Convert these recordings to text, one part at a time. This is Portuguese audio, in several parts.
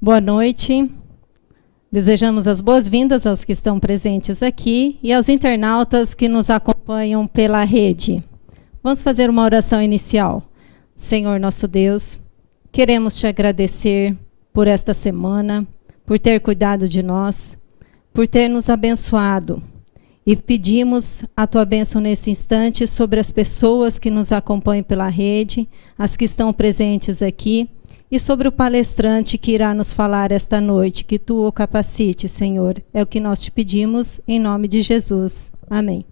Boa noite. Desejamos as boas-vindas aos que estão presentes aqui e aos internautas que nos acompanham pela rede. Vamos fazer uma oração inicial. Senhor nosso Deus, queremos te agradecer por esta semana, por ter cuidado de nós, por ter nos abençoado. E pedimos a tua bênção nesse instante sobre as pessoas que nos acompanham pela rede, as que estão presentes aqui, e sobre o palestrante que irá nos falar esta noite, que tu o capacite, Senhor. É o que nós te pedimos, em nome de Jesus. Amém.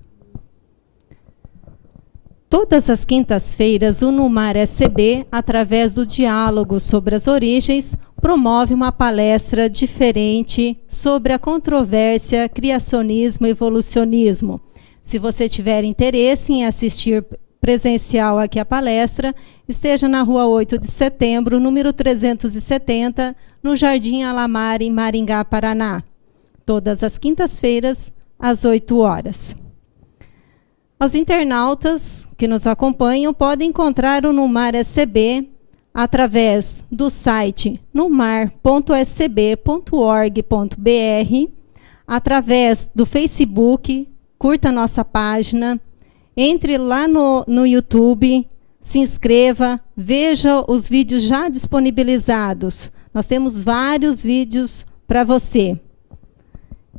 Todas as quintas-feiras, o Numar SB, através do diálogo sobre as origens, promove uma palestra diferente sobre a controvérsia criacionismo e evolucionismo. Se você tiver interesse em assistir presencial aqui a palestra, esteja na Rua 8 de Setembro, número 370, no Jardim Alamar, em Maringá, Paraná. Todas as quintas-feiras, às 8 horas. Os internautas que nos acompanham podem encontrar o Numar SB através do site numar.sb.org.br, através do Facebook, curta nossa página, entre lá no YouTube, se inscreva, veja os vídeos já disponibilizados. Nós temos vários vídeos para você.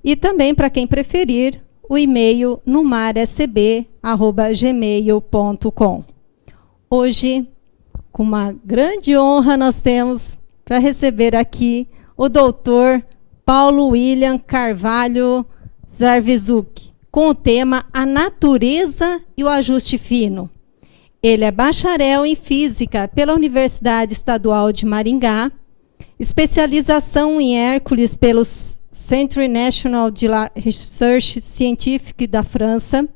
E também, para quem preferir, o e-mail numarsb@gmail.com. Hoje, com uma grande honra, nós temos para receber aqui o doutor Paulo William Carvalho Zarvizuk, com o tema A Natureza e o Ajuste Fino. Ele é bacharel em Física pela Universidade Estadual de Maringá, especialização em Hércules pelo Centre National de la Recherche Scientifique da França,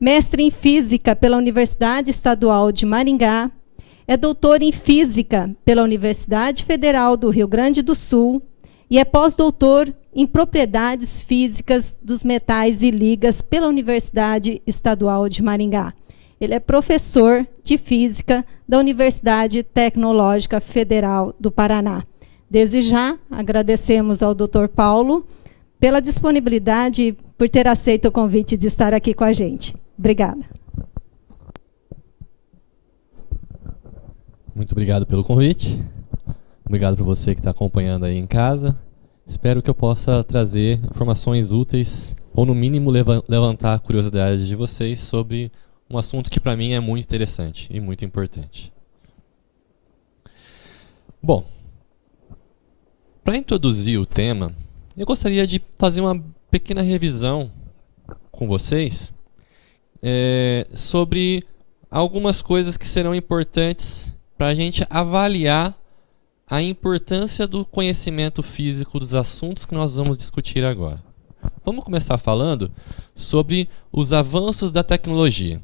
mestre em Física pela Universidade Estadual de Maringá, é doutor em Física pela Universidade Federal do Rio Grande do Sul e é pós-doutor em Propriedades Físicas dos Metais e Ligas pela Universidade Estadual de Maringá. Ele é professor de Física da Universidade Tecnológica Federal do Paraná. Desde já, agradecemos ao Dr. Paulo pela disponibilidade e por ter aceito o convite de estar aqui com a gente. Obrigada. Muito obrigado pelo convite. Obrigado por você que está acompanhando aí em casa. Espero que eu possa trazer informações úteis, ou no mínimo levantar a curiosidade de vocês sobre um assunto que para mim é muito interessante e muito importante. Bom, para introduzir o tema, eu gostaria de fazer uma pequena revisão com vocês sobre algumas coisas que serão importantes para a gente avaliar a importância do conhecimento físico dos assuntos que nós vamos discutir agora. Vamos começar falando sobre os avanços da tecnologia.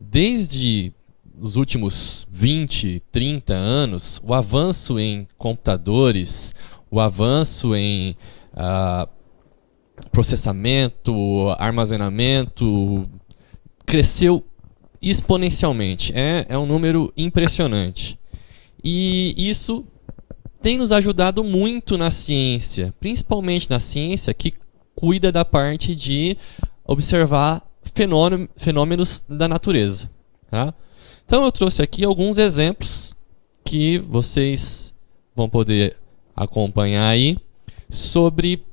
Desde os últimos 20, 30 anos, o avanço em computadores, o avanço em processamento, armazenamento, cresceu exponencialmente. É um número impressionante. E isso tem nos ajudado muito na ciência, principalmente na ciência que cuida da parte de observar fenômenos da natureza. Tá? Então eu trouxe aqui alguns exemplos que vocês vão poder acompanhar aí sobre,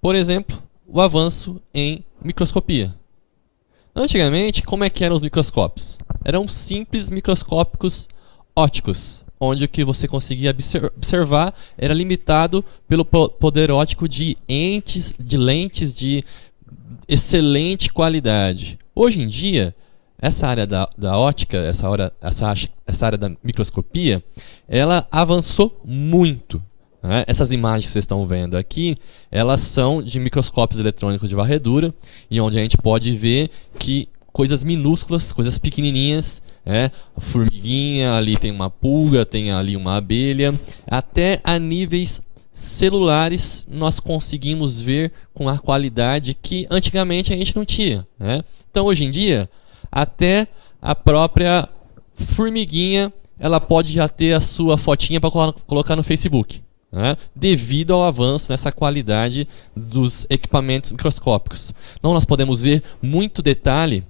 por exemplo, o avanço em microscopia. Antigamente, como é que eram os microscópios? Eram simples microscópicos ópticos, onde o que você conseguia observar era limitado pelo poder óptico de lentes de excelente qualidade. Hoje em dia, essa área da óptica, essa área da microscopia, ela avançou muito. Né? Essas imagens que vocês estão vendo aqui, elas são de microscópios eletrônicos de varredura, e onde a gente pode ver que coisas minúsculas, coisas pequenininhas, formiguinha, ali tem uma pulga, tem ali uma abelha, até a níveis celulares nós conseguimos ver com a qualidade que antigamente a gente não tinha, né? Então, hoje em dia, até a própria formiguinha ela pode já ter a sua fotinha para colocar no Facebook, né? Devido ao avanço nessa qualidade dos equipamentos microscópicos. Então, nós podemos ver muito detalhe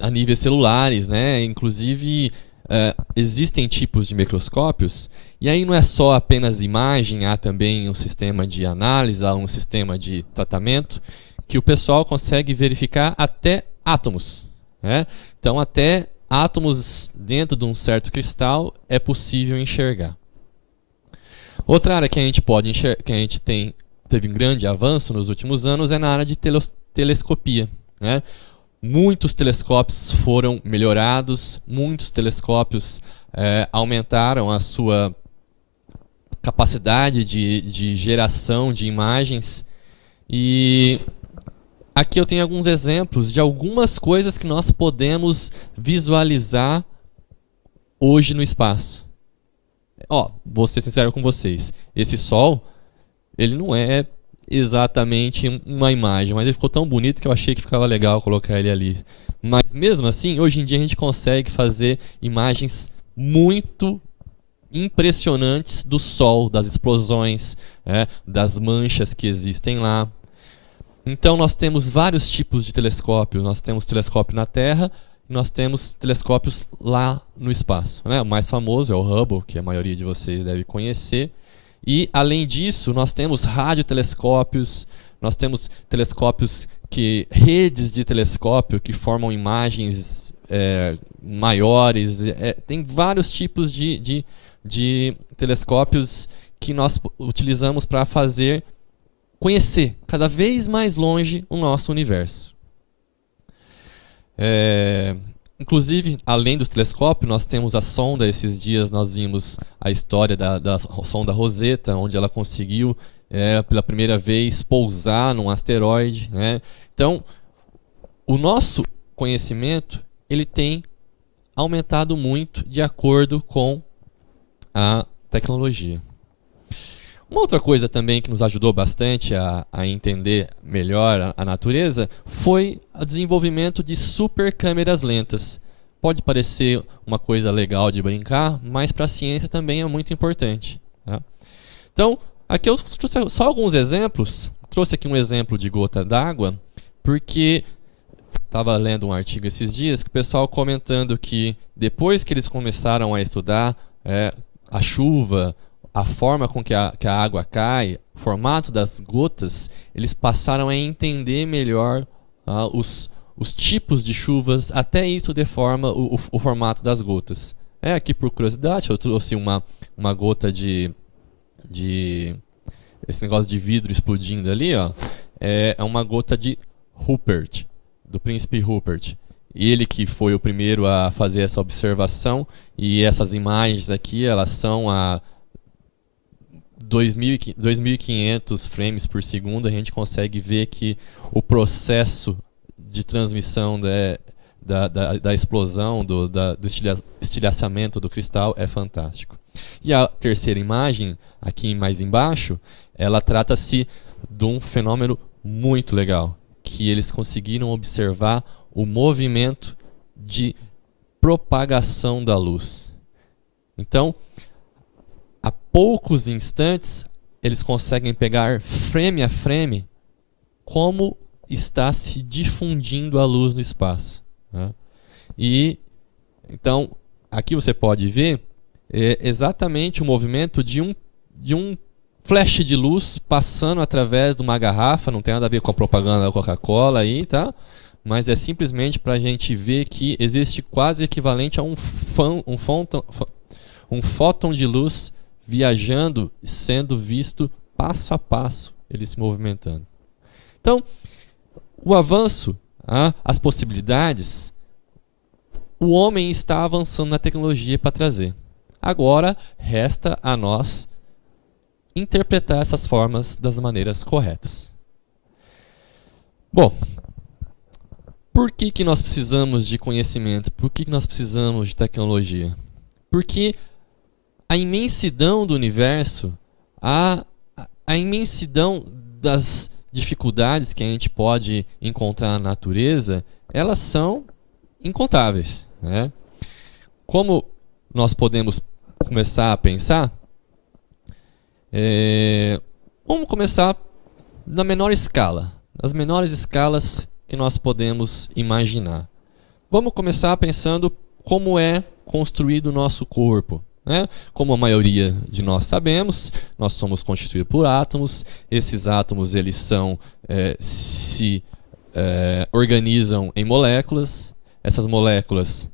a níveis celulares, né? Inclusive, existem tipos de microscópios, e aí não é só apenas imagem, há também um sistema de análise, há um sistema de tratamento, que o pessoal consegue verificar até átomos, né? Então, até átomos dentro de um certo cristal é possível enxergar. Outra área que a gente pode enxergar, que a gente teve um grande avanço nos últimos anos, é na área de telescopia, né? Muitos telescópios foram melhorados, muitos telescópios aumentaram a sua capacidade de geração de imagens. E aqui eu tenho alguns exemplos de algumas coisas que nós podemos visualizar hoje no espaço. Vou ser sincero com vocês. Esse Sol, ele não é exatamente uma imagem, mas ele ficou tão bonito que eu achei que ficava legal colocar ele ali. Mas mesmo assim, hoje em dia a gente consegue fazer imagens muito impressionantes do Sol, das explosões, das manchas que existem lá. Então nós temos vários tipos de telescópio. Nós temos telescópio na Terra e nós temos telescópios lá no espaço, né? O mais famoso é o Hubble, que a maioria de vocês deve conhecer. E, além disso, nós temos radiotelescópios, nós temos telescópios redes de telescópio que formam imagens maiores. Tem vários tipos de telescópios que nós utilizamos para conhecer cada vez mais longe o nosso universo. Inclusive, além dos telescópios, nós temos a sonda. Esses dias nós vimos a história da sonda Rosetta, onde ela conseguiu, pela primeira vez, pousar num asteroide, né? Então, o nosso conhecimento ele tem aumentado muito de acordo com a tecnologia. Uma outra coisa também que nos ajudou bastante a entender melhor a natureza foi o desenvolvimento de super câmeras lentas. Pode parecer uma coisa legal de brincar, mas para a ciência também é muito importante, tá? Então, aqui eu trouxe só alguns exemplos. Trouxe aqui um exemplo de gota d'água, porque estava lendo um artigo esses dias que o pessoal comentando que depois que eles começaram a estudar a chuva, a forma com que a água cai, o formato das gotas, eles passaram a entender melhor os tipos de chuvas, até isso deforma o formato das gotas. Aqui por curiosidade, eu trouxe uma gota de esse negócio de vidro explodindo ali, ó, é uma gota de Rupert, do príncipe Rupert. Ele que foi o primeiro a fazer essa observação, e essas imagens aqui, elas são a 2.500 frames por segundo. A gente consegue ver que o processo de transmissão da explosão, do estilhaçamento do cristal é fantástico. E a terceira imagem, aqui mais embaixo, ela trata-se de um fenômeno muito legal, que eles conseguiram observar o movimento de propagação da luz. Então, a poucos instantes, eles conseguem pegar frame a frame como está se difundindo a luz no espaço, né? E então, aqui você pode ver exatamente o movimento de um flash de luz passando através de uma garrafa. Não tem nada a ver com a propaganda da Coca-Cola aí, tá? Mas é simplesmente para a gente ver que existe quase equivalente a um fóton de luz viajando e sendo visto passo a passo, ele se movimentando. Então, o avanço, as possibilidades, o homem está avançando na tecnologia para trazer. Agora, resta a nós interpretar essas formas das maneiras corretas. Bom, por que nós precisamos de conhecimento? Por que nós precisamos de tecnologia? Porque a imensidão do universo, a imensidão das dificuldades que a gente pode encontrar na natureza, elas são incontáveis, né? Como nós podemos começar a pensar? Vamos começar na menor escala, nas menores escalas que nós podemos imaginar. Vamos começar pensando como é construído o nosso corpo, né? Como a maioria de nós sabemos, nós somos constituídos por átomos. Esses átomos eles se organizam em moléculas. Essas moléculas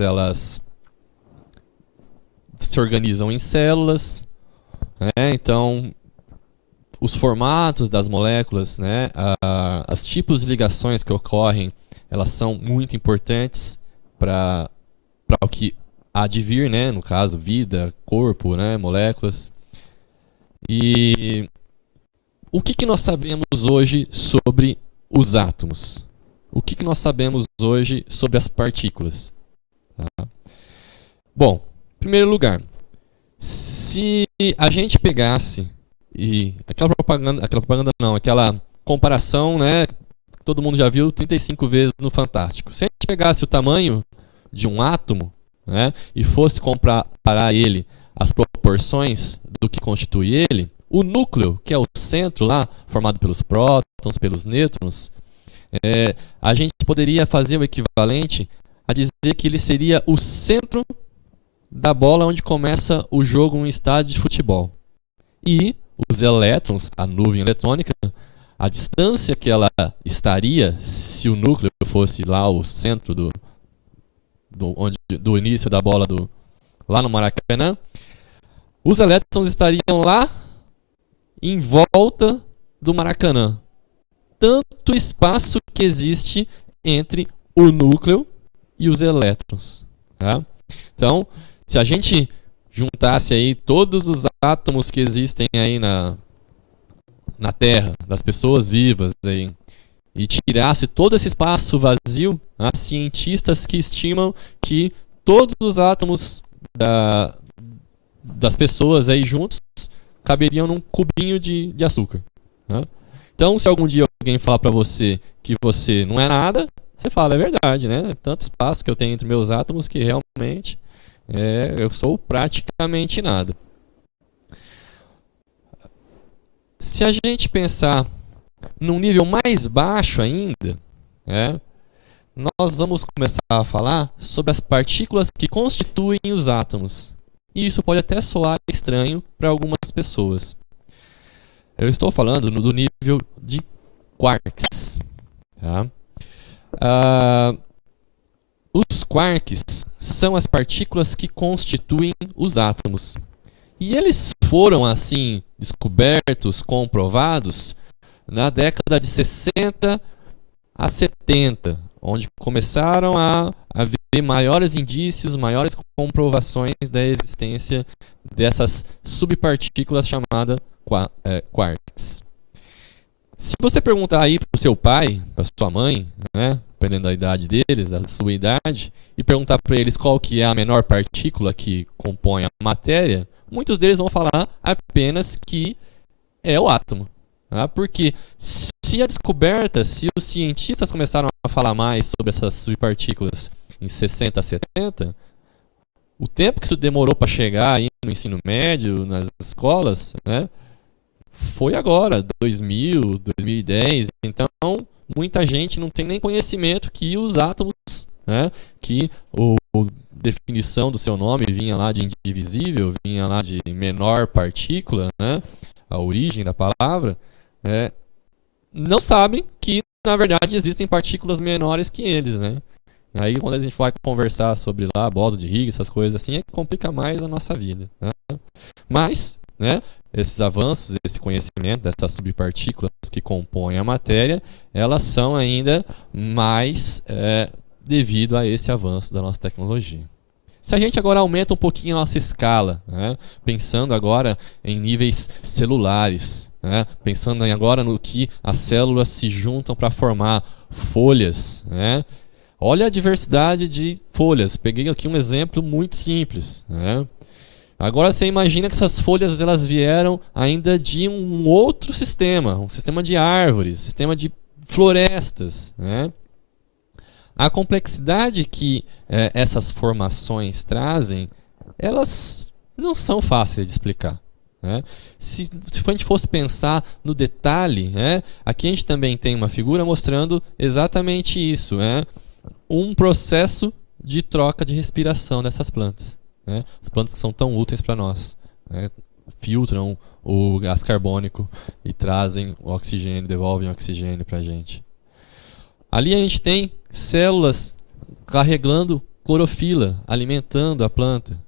elas se organizam em células, né? Então, os formatos das moléculas, né? Os tipos de ligações que ocorrem, elas são muito importantes para o que há de vir, né? No caso, vida, corpo, né? Moléculas. E o que nós sabemos hoje sobre os átomos? O que nós sabemos hoje sobre as partículas? Tá? Bom, em primeiro lugar, se a gente pegasse aquela comparação, né? Todo mundo já viu 35 vezes no Fantástico. Se a gente pegasse o tamanho de um átomo, né, e fosse comparar ele às proporções do que constitui ele, o núcleo, que é o centro lá, formado pelos prótons, pelos nêutrons, a gente poderia fazer o equivalente a dizer que ele seria o centro da bola onde começa o jogo em um estádio de futebol. E os elétrons, a nuvem eletrônica, a distância que ela estaria se o núcleo fosse lá o centro do início da bola lá no Maracanã, os elétrons estariam lá em volta do Maracanã. Tanto espaço que existe entre o núcleo e os elétrons. Tá? Então, se a gente juntasse aí todos os átomos que existem aí na Terra, das pessoas vivas aí, e tirasse todo esse espaço vazio, há cientistas que estimam que todos os átomos das pessoas aí juntos caberiam num cubinho de açúcar. Né? Então, se algum dia alguém falar para você que você não é nada, você fala, é verdade, né? Tanto espaço que eu tenho entre meus átomos que realmente eu sou praticamente nada. Se a gente pensar num nível mais baixo ainda, nós vamos começar a falar sobre as partículas que constituem os átomos. E isso pode até soar estranho para algumas pessoas. Eu estou falando do nível de quarks. Tá? Os quarks são as partículas que constituem os átomos. E eles foram, assim, descobertos, comprovados, na década de 60 a 70, onde começaram a haver maiores indícios, maiores comprovações da existência dessas subpartículas chamadas quarks. Se você perguntar aí para o seu pai, para sua mãe, né, dependendo da idade deles, da sua idade, e perguntar para eles qual que é a menor partícula que compõe a matéria, muitos deles vão falar apenas que é o átomo. Tá? Porque se os cientistas começaram a falar mais sobre essas subpartículas em 60 a 70, o tempo que isso demorou para chegar aí no ensino médio, nas escolas, né, foi agora, 2000, 2010. Então, muita gente não tem nem conhecimento que os átomos, né, que a definição do seu nome vinha lá de indivisível, vinha lá de menor partícula, né, a origem da palavra, não sabem que, na verdade, existem partículas menores que eles, né? Aí, quando a gente vai conversar sobre lá, bóson de Higgs, essas coisas assim, complica mais a nossa vida. Né? Mas, né, esses avanços, esse conhecimento dessas subpartículas que compõem a matéria, elas são ainda mais devido a esse avanço da nossa tecnologia. Se a gente agora aumenta um pouquinho a nossa escala, né, pensando agora em níveis celulares, né, pensando agora no que as células se juntam para formar folhas, né, Olha a diversidade de folhas. Peguei aqui um exemplo muito simples, né? Agora você imagina que essas folhas elas vieram ainda de um outro sistema, um sistema de árvores, sistema de florestas, né? A complexidade que essas formações trazem, elas não são fáceis de explicar, né? Se a gente fosse pensar no detalhe, né? Aqui a gente também tem uma figura mostrando exatamente isso, né? Um processo de troca de respiração dessas plantas, né? As plantas que são tão úteis para nós, né? Filtram o gás carbônico e trazem o oxigênio, devolvem o oxigênio para a gente. Ali a gente tem células carregando clorofila, alimentando a planta.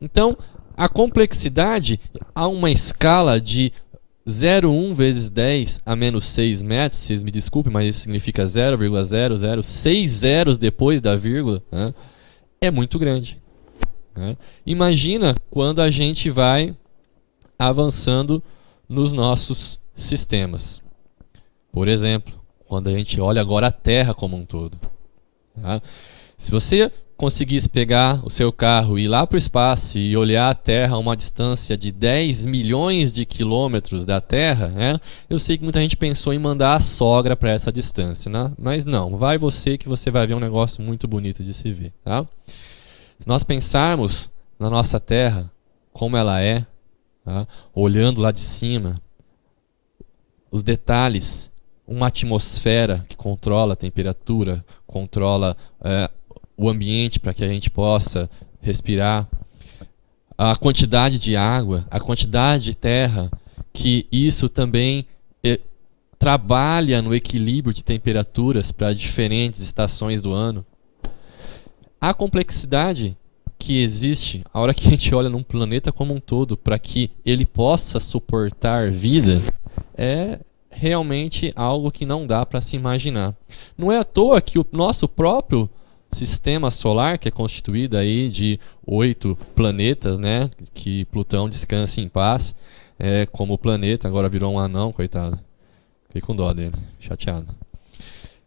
Então, a complexidade a uma escala de 0,1 vezes 10 a menos 6 metros, vocês me desculpem, mas isso significa 0,006 zeros depois da vírgula, né? É muito grande, né? Imagina quando a gente vai avançando nos nossos sistemas. Por exemplo, quando a gente olha agora a Terra como um todo, tá? Se você conseguisse pegar o seu carro e ir lá para o espaço e olhar a Terra a uma distância de 10 milhões de quilômetros da Terra, né? Eu sei que muita gente pensou em mandar a sogra para essa distância, né? Mas não, vai você que você vai ver um negócio muito bonito de se ver, tá? Se nós pensarmos na nossa Terra, como ela é, tá? Olhando lá de cima, os detalhes, uma atmosfera que controla a temperatura, controla o ambiente para que a gente possa respirar, a quantidade de água, a quantidade de terra, que isso também trabalha no equilíbrio de temperaturas para diferentes estações do ano. A complexidade que existe a hora que a gente olha num planeta como um todo para que ele possa suportar vida é realmente algo que não dá para se imaginar. Não é à toa que o nosso próprio sistema solar, que é constituído aí de 8 planetas, né, que Plutão descansa em paz, como planeta, agora virou um anão, coitado. Fiquei com dó dele, chateado.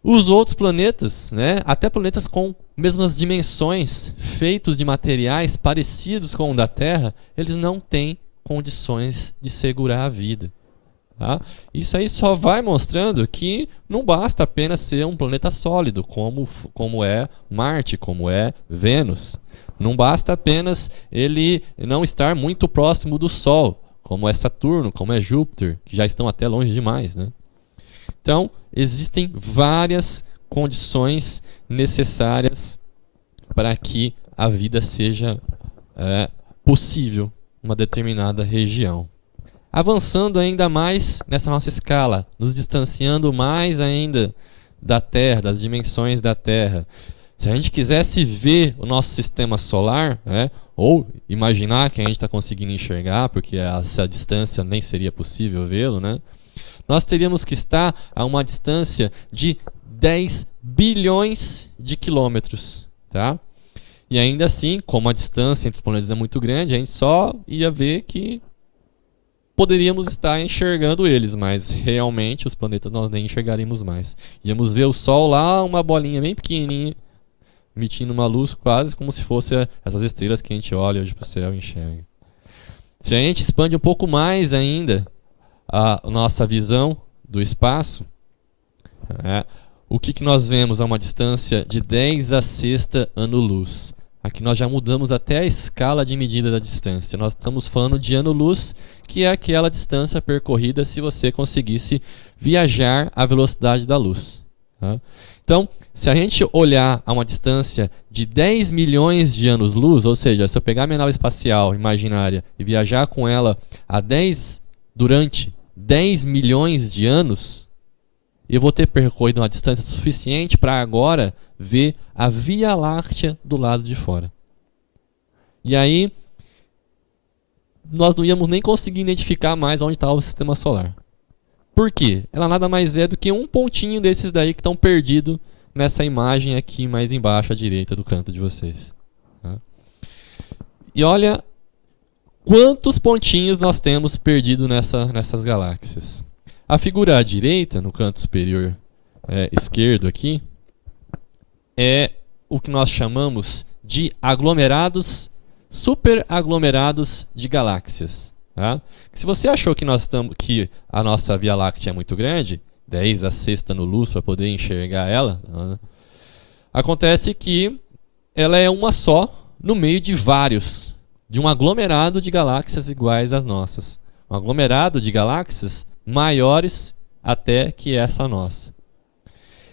Os outros planetas, né, até planetas com mesmas dimensões, feitos de materiais parecidos com o da Terra, eles não têm condições de segurar a vida. Tá? Isso aí só vai mostrando que não basta apenas ser um planeta sólido, como é Marte, como é Vênus. Não basta apenas ele não estar muito próximo do Sol, como é Saturno, como é Júpiter, que já estão até longe demais, né? Então, existem várias condições necessárias para que a vida seja possível em uma determinada região. Avançando ainda mais nessa nossa escala, nos distanciando mais ainda da Terra, das dimensões da Terra. Se a gente quisesse ver o nosso sistema solar, né, ou imaginar que a gente está conseguindo enxergar, porque essa distância nem seria possível vê-lo, né, nós teríamos que estar a uma distância de 10 bilhões de quilômetros. Tá? E ainda assim, como a distância entre os planetas é muito grande, a gente só ia ver que poderíamos estar enxergando eles, mas realmente os planetas nós nem enxergaríamos mais. Íamos ver o Sol lá, uma bolinha bem pequenininha, emitindo uma luz quase como se fosse essas estrelas que a gente olha hoje para o céu e enxerga. Se a gente expande um pouco mais ainda a nossa visão do espaço, o que nós vemos a uma distância de 10 a sexta ano-luz. Aqui nós já mudamos até a escala de medida da distância. Nós estamos falando de ano-luz, que é aquela distância percorrida se você conseguisse viajar à velocidade da luz. Tá? Então, se a gente olhar a uma distância de 10 milhões de anos-luz, ou seja, se eu pegar minha nave espacial imaginária e viajar com ela durante 10 milhões de anos, eu vou ter percorrido uma distância suficiente para agora ver a Via Láctea do lado de fora. E aí, nós não íamos nem conseguir identificar mais onde está o sistema solar. Por quê? Ela nada mais é do que um pontinho desses daí que estão perdidos nessa imagem aqui mais embaixo à direita do canto de vocês. Tá? E olha quantos pontinhos nós temos perdido nessas galáxias. A figura à direita, no canto superior esquerdo aqui, é o que nós chamamos de aglomerados, superaglomerados de galáxias. Tá? Se você achou que a nossa Via Láctea é muito grande, 10 a sexta no luz para poder enxergar ela, acontece que ela é uma só no meio de vários, de um aglomerado de galáxias iguais às nossas. Um aglomerado de galáxias maiores até que essa nossa.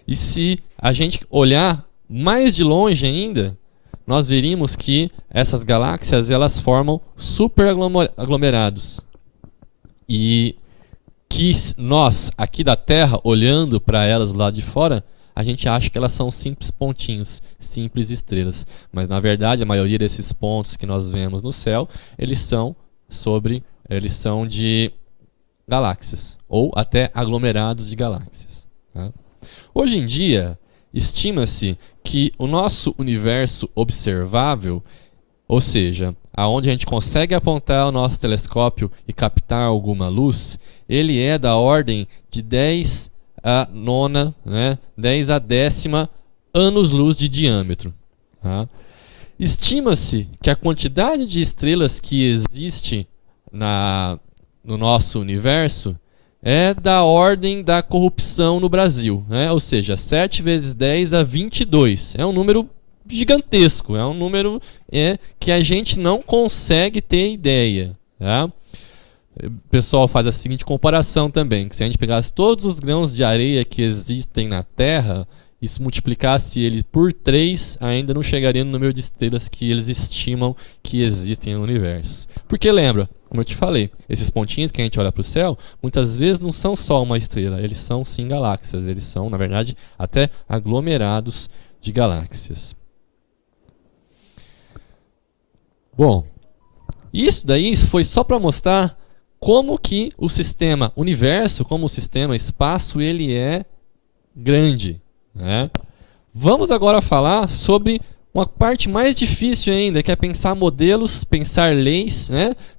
E se a gente olhar mais de longe ainda, nós veríamos que essas galáxias elas formam superaglomerados. E que nós, aqui da Terra, olhando para elas lá de fora, a gente acha que elas são simples pontinhos, simples estrelas. Mas, na verdade, a maioria desses pontos que nós vemos no céu, eles são de galáxias, ou até aglomerados de galáxias. Tá? Hoje em dia, estima-se que o nosso universo observável, ou seja, aonde a gente consegue apontar o nosso telescópio e captar alguma luz, ele é da ordem de 10 a nona, 10 a décima anos-luz de diâmetro. Tá? Estima-se que a quantidade de estrelas que existe no nosso universo é da ordem da corrupção no Brasil, ou seja, 7 vezes 10 a 22. É um número gigantesco, é um número que a gente não consegue ter ideia. Tá? O pessoal faz a seguinte comparação também, que se a gente pegasse todos os grãos de areia que existem na Terra, e se multiplicasse ele por 3, ainda não chegaria no número de estrelas que eles estimam que existem no universo. Porque lembra, como eu te falei, esses pontinhos que a gente olha para o céu, muitas vezes não são só uma estrela, eles são sim galáxias, eles são, na verdade, até aglomerados de galáxias. Bom, isso daí foi só para mostrar como que o sistema universo, como o sistema espaço, ele é grande. Vamos agora falar sobre uma parte mais difícil ainda, que é pensar modelos, pensar leis,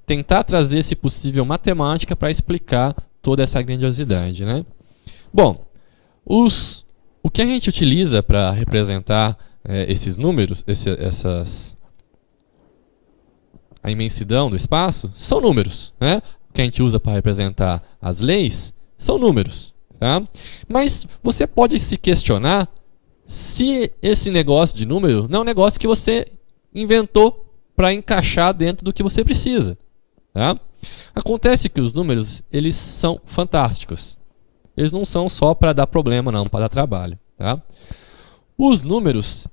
tentar trazer, se possível, matemática para explicar toda essa grandiosidade. Bom, o que a gente utiliza para representar esses números, a imensidão do espaço, são números. O que a gente usa para representar as leis são números. Tá? Mas você pode se questionar se esse negócio de número não é um negócio que você inventou para encaixar dentro do que você precisa. Tá? Acontece que os números eles são fantásticos. Eles não são só para dar problema, não, para dar trabalho. Tá? Os números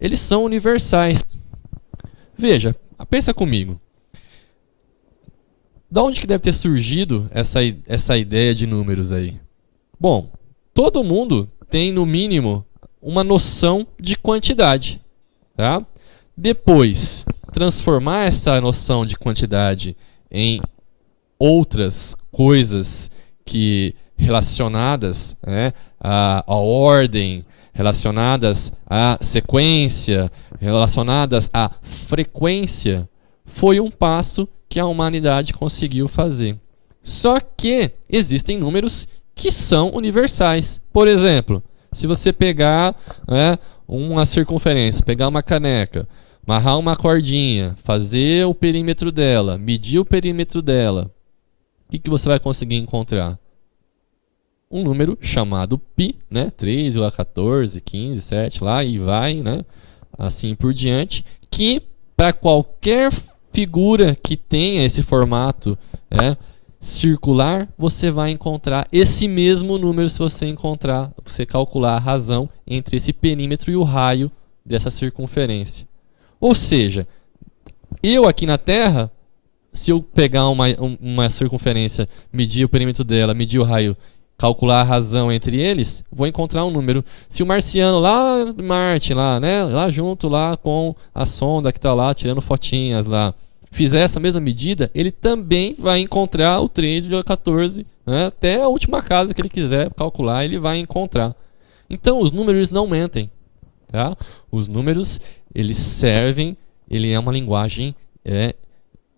eles são universais. Veja, pensa comigo. Da onde que deve ter surgido essa ideia de números aí? Bom, todo mundo tem, no mínimo, uma noção de quantidade. Tá? Depois, transformar essa noção de quantidade em outras coisas que relacionadas à ordem, relacionadas à sequência, relacionadas à frequência, foi um passo que a humanidade conseguiu fazer. Só que existem números que são universais. Por exemplo, se você pegar uma circunferência, pegar uma caneca, amarrar uma cordinha, fazer o perímetro dela, medir o perímetro dela, o que você vai conseguir encontrar? Um número chamado π, 3,14, 15, 7, lá e vai, assim por diante, que para qualquer figura que tenha esse formato circular, você vai encontrar esse mesmo número se você calcular a razão entre esse perímetro e o raio dessa circunferência. Ou seja, eu aqui na Terra, se eu pegar uma circunferência, medir o perímetro dela, medir o raio, calcular a razão entre eles, vou encontrar um número. Se o marciano lá em Marte, lá junto lá com a sonda que está lá tirando fotinhas lá, fizer essa mesma medida, ele também vai encontrar o 3,14, até a última casa que ele quiser calcular, ele vai encontrar. Então, os números não mentem. Tá? Os números, eles servem, ele é uma linguagem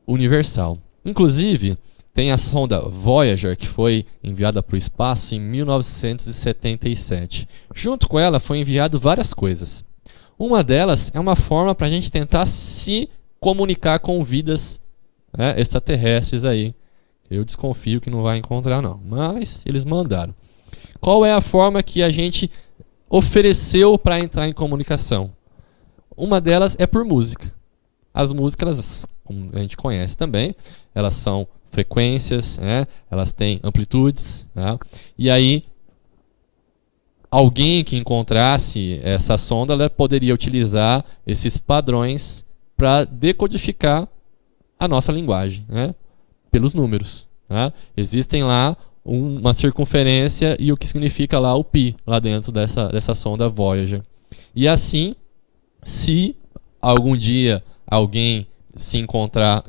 universal. Inclusive, tem a sonda Voyager, que foi enviada para o espaço em 1977. Junto com ela, foi enviado várias coisas. Uma delas é uma forma para a gente tentar se comunicar com vidas, né, extraterrestres aí. Eu desconfio que não vai encontrar não, mas eles mandaram. Qual é a forma que a gente ofereceu para entrar em comunicação? Uma delas é por música. As músicas, como a gente conhece também, elas são frequências, né? Elas têm amplitudes, né? E aí alguém que encontrasse essa sonda, ela poderia utilizar esses padrões para decodificar a nossa linguagem, né? Pelos números, né? Existem lá uma circunferência e o que significa lá o pi, lá dentro dessa sonda Voyager. E assim, se algum dia alguém se encontrar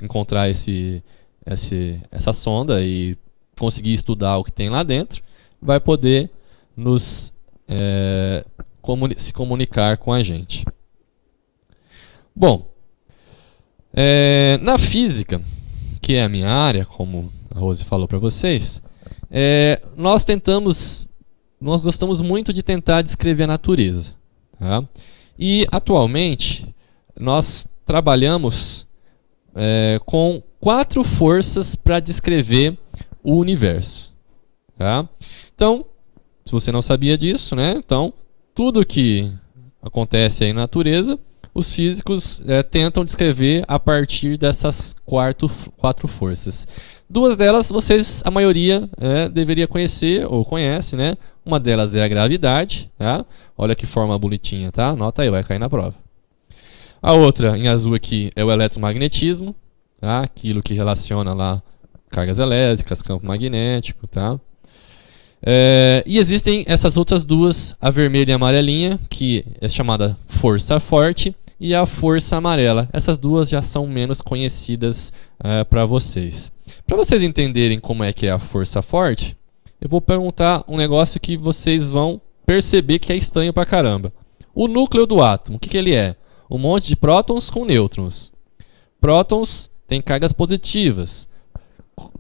essa sonda e conseguir estudar o que tem lá dentro, vai poder se comunicar com a gente. Bom, na física, que é a minha área, como a Rose falou para vocês, nós gostamos muito de tentar descrever a natureza. Tá? E atualmente nós trabalhamos com 4 forças para descrever o universo. Tá? Então, se você não sabia disso, né? Então, tudo que acontece aí na natureza, os físicos tentam descrever a partir dessas 4 forças. 2 delas, a maioria deveria conhecer ou conhece, né? Uma delas é a gravidade, tá? Olha que forma bonitinha, tá? Anota aí, vai cair na prova. A outra, em azul aqui, é o eletromagnetismo, tá? Aquilo que relaciona lá cargas elétricas, campo magnético, tá? E existem essas outras 2, a vermelha e a amarelinha, que é chamada força forte, e a força amarela. Essas 2 já são menos conhecidas para vocês. Para vocês entenderem como é que é a força forte, eu vou perguntar um negócio que vocês vão perceber que é estranho pra caramba. O núcleo do átomo, o que ele é? Um monte de prótons com nêutrons. Prótons têm cargas positivas.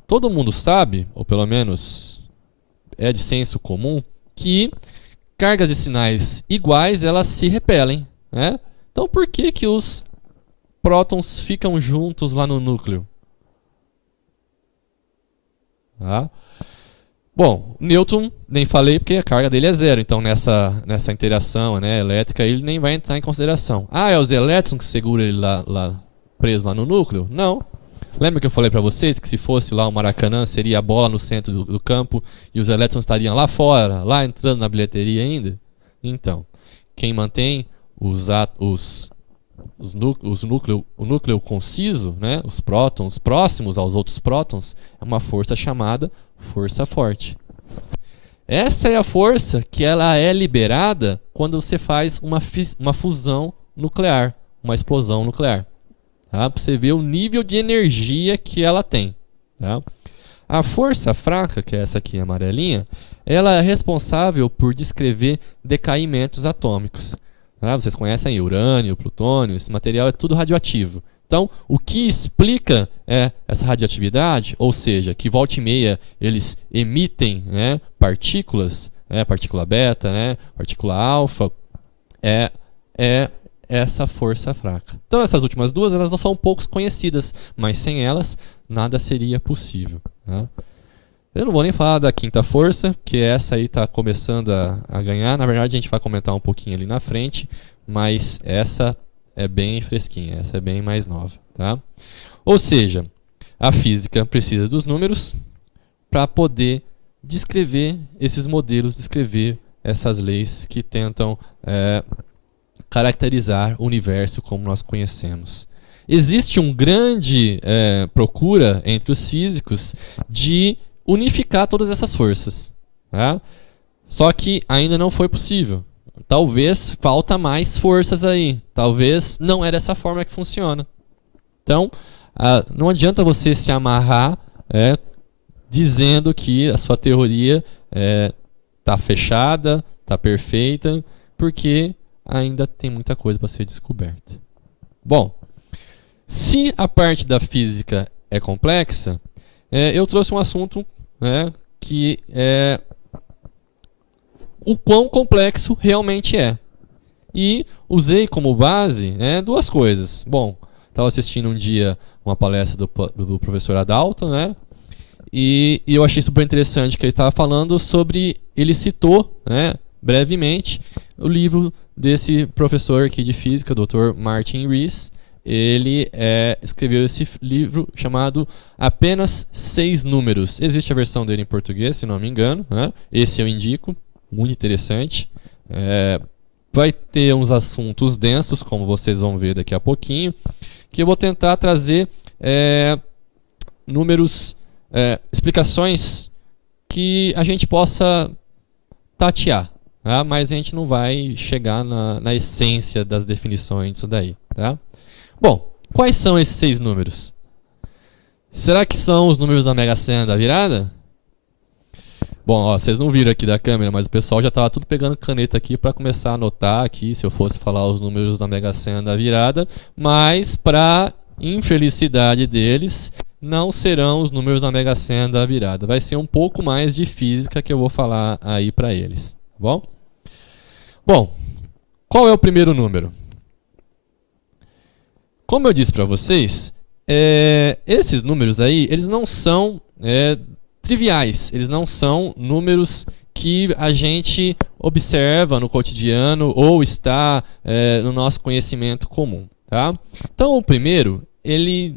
Todo mundo sabe, ou pelo menos é de senso comum, que cargas de sinais iguais, elas se repelem, né? Então por que os prótons ficam juntos lá no núcleo? Tá? Bom, o nêutron nem falei porque a carga dele é 0, então nessa interação, né, elétrica ele nem vai entrar em consideração. É os elétrons que seguram ele lá preso lá no núcleo? Não. Lembra que eu falei para vocês que se fosse lá o Maracanã, seria a bola no centro do campo e os elétrons estariam lá fora, lá entrando na bilheteria ainda? Então, quem mantém o núcleo conciso, né, os prótons próximos aos outros prótons, é uma força chamada força forte. Essa é a força que ela é liberada quando você faz uma fusão nuclear, uma explosão nuclear. Tá? Para você ver o nível de energia que ela tem. Tá? A força fraca, que é essa aqui amarelinha, ela é responsável por descrever decaimentos atômicos. Tá? Vocês conhecem urânio, plutônio, esse material é tudo radioativo. Então, o que explica essa radioatividade, ou seja, que volta e meia eles emitem, né, partículas, partícula beta, né, partícula alfa, é essa força fraca. Então, essas últimas 2 elas não são poucos conhecidas, mas sem elas nada seria possível. Tá? Eu não vou nem falar da 5ª força, que essa aí está começando a ganhar. Na verdade, a gente vai comentar um pouquinho ali na frente, mas essa é bem fresquinha, essa é bem mais nova. Tá? Ou seja, a física precisa dos números para poder descrever esses modelos, descrever essas leis que tentam caracterizar o universo como nós conhecemos. Existe uma grande procura entre os físicos de unificar todas essas forças. Tá? Só que ainda não foi possível. Talvez falta mais forças aí. Talvez não é dessa forma que funciona. Então, não adianta você se amarrar dizendo que a sua teoria está fechada, está perfeita, porque ainda tem muita coisa para ser descoberta. Bom, se a parte da física é complexa, eu trouxe um assunto que é o quão complexo realmente é. E usei como base duas coisas. Bom, estava assistindo um dia uma palestra do professor Adalto, né? E eu achei super interessante que ele estava falando sobre, ele citou, né, brevemente, o livro desse professor aqui de física, o Dr. Martin Rees. Ele escreveu esse livro chamado Apenas 6 Números. Existe a versão dele em português, se não me engano, né? Esse eu indico, muito interessante. Vai ter uns assuntos densos, como vocês vão ver daqui a pouquinho, que eu vou tentar trazer números, explicações que a gente possa tatear, tá? Mas a gente não vai chegar na essência das definições disso daí, tá? Bom, quais são esses 6 números? Será que são os números da Mega Sena da virada? Bom, ó, vocês não viram aqui da câmera, mas o pessoal já estava tudo pegando caneta aqui para começar a anotar aqui, se eu fosse falar os números da Mega Sena da virada, mas para infelicidade deles, não serão os números da Mega Sena da virada. Vai ser um pouco mais de física que eu vou falar aí para eles, tá bom? Bom, qual é o primeiro número? Como eu disse para vocês, esses números aí, eles não são triviais, eles não são números que a gente observa no cotidiano ou está no nosso conhecimento comum, tá? Então o primeiro, ele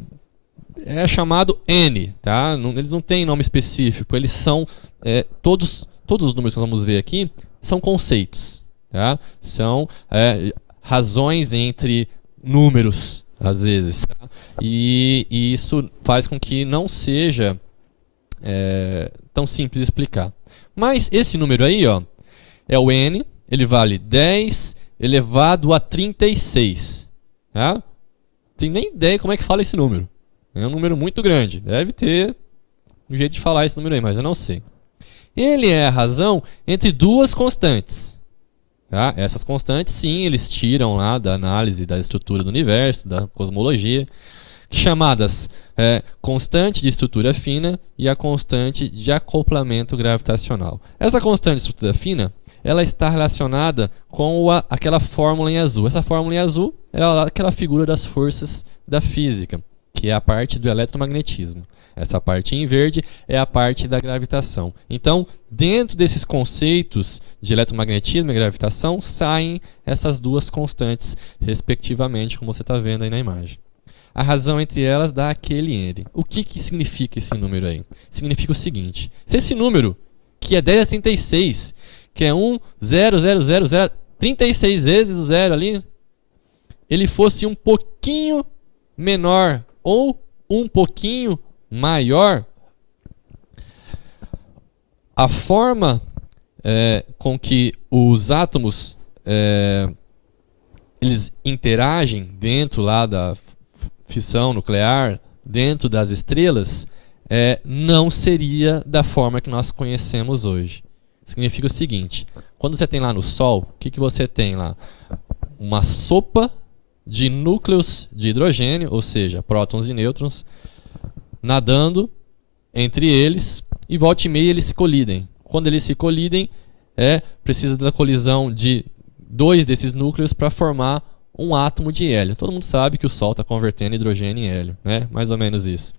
é chamado N, tá? Eles não têm nome específico, eles são todos os números que nós vamos ver aqui são conceitos, tá? São razões entre números, às vezes, tá? E isso faz com que não seja tão simples de explicar. Mas esse número aí, ó, é o N, ele vale 10 elevado a 36. Tá? Tem nem ideia como é que fala esse número. É um número muito grande. Deve ter um jeito de falar esse número aí, mas eu não sei. Ele é a razão entre duas constantes. Tá? Essas constantes, sim, eles tiram lá da análise da estrutura do universo, da cosmologia, chamadas constante de estrutura fina e a constante de acoplamento gravitacional. Essa constante de estrutura fina, ela está relacionada com aquela fórmula em azul. Essa fórmula em azul é aquela figura das forças da física, que é a parte do eletromagnetismo. Essa parte em verde é a parte da gravitação. Então, dentro desses conceitos de eletromagnetismo e gravitação, saem essas duas constantes, respectivamente, como você está vendo aí na imagem. A razão entre elas dá aquele N. O que significa esse número aí? Significa o seguinte: se esse número, que é 10 a 36, que é 1, 0, 0, 0, 0, 36 vezes o zero ali, ele fosse um pouquinho menor ou um pouquinho maior, a forma com que os átomos eles interagem dentro lá da fissão nuclear, dentro das estrelas, não seria da forma que nós conhecemos hoje. Significa o seguinte: quando você tem lá no Sol, o que você tem lá? Uma sopa de núcleos de hidrogênio, ou seja, prótons e nêutrons, nadando entre eles, e volta e meia eles se colidem. Quando eles se colidem, precisa da colisão de 2 desses núcleos para formar um átomo de hélio. Todo mundo sabe que o Sol está convertendo hidrogênio em hélio, né? Mais ou menos isso.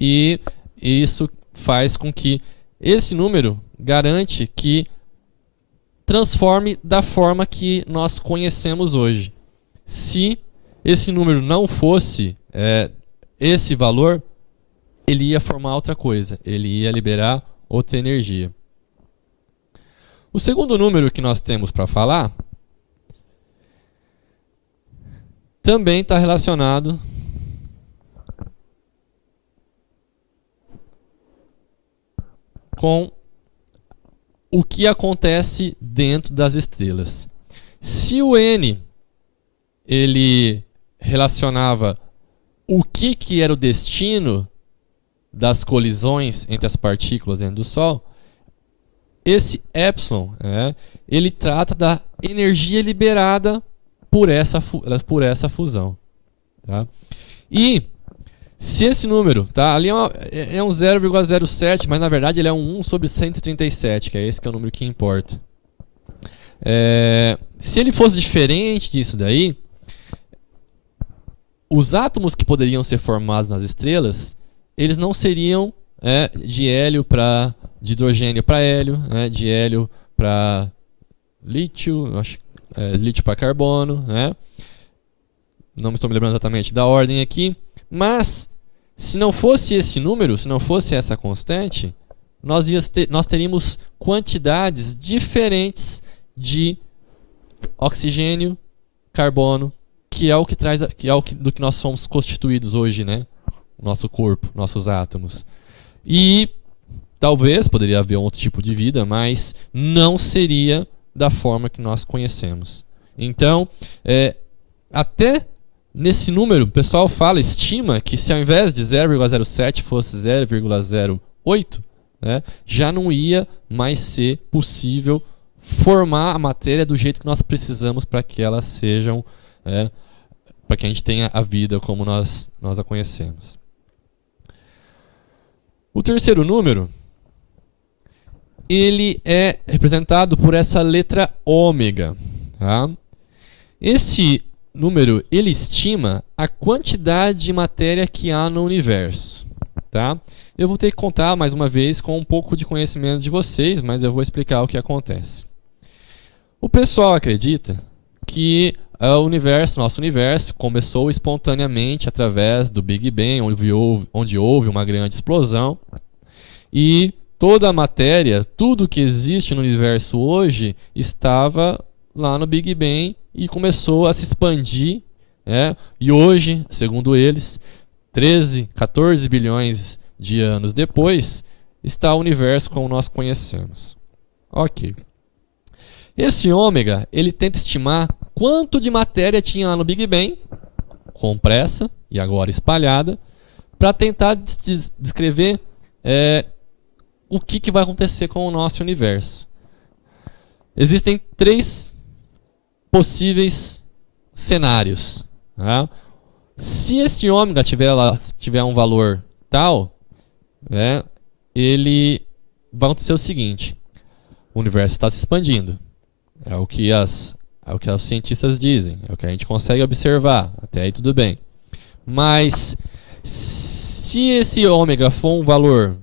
E isso faz com que esse número garante que transforme da forma que nós conhecemos hoje. Se esse número não fosse esse valor, ele ia formar outra coisa, ele ia liberar outra energia. O segundo número que nós temos para falar também está relacionado com o que acontece dentro das estrelas. Se o N ele relacionava o que era o destino das colisões entre as partículas dentro do Sol, esse epsilon, ele trata da energia liberada por essa fusão. Tá? E se esse número, tá, ali é um 0,07, mas na verdade ele é um 1 sobre 137, que é esse que é o número que importa. Se ele fosse diferente disso daí, os átomos que poderiam ser formados nas estrelas, eles não seriam de hidrogênio para hélio, de hélio para lítio, lítio para carbono, não me estou me lembrando exatamente da ordem aqui, mas se não fosse esse número, se não fosse essa constante, nós teríamos quantidades diferentes de oxigênio, carbono, que é o que traz, do que nós somos constituídos hoje, né? Nosso corpo, nossos átomos. E talvez poderia haver outro tipo de vida, mas não seria da forma que nós conhecemos. Então, até nesse número, o pessoal estima que se ao invés de 0,07 fosse 0,08, já não ia mais ser possível formar a matéria do jeito que nós precisamos para que elas sejam, para que a gente tenha a vida como nós a conhecemos. O terceiro número, ele é representado por essa letra ômega. Tá? Esse número, ele estima a quantidade de matéria que há no universo. Tá? Eu vou ter que contar mais uma vez com um pouco de conhecimento de vocês, mas eu vou explicar o que acontece. O pessoal acredita que nosso universo começou espontaneamente através do Big Bang, onde houve uma grande explosão, e toda a matéria, tudo que existe no universo hoje, estava lá no Big Bang e começou a se expandir, e hoje, segundo eles, 14 bilhões de anos depois, está o universo como nós conhecemos. Ok. Esse ômega, ele tenta estimar quanto de matéria tinha lá no Big Bang, compressa e agora espalhada, para tentar descrever o que vai acontecer com o nosso universo. Existem 3 possíveis cenários. Tá? Se esse ômega tiver um valor tal, ele vai acontecer o seguinte: o universo está se expandindo. É o que os cientistas dizem, é o que a gente consegue observar, até aí tudo bem. Mas se esse ômega for um valor,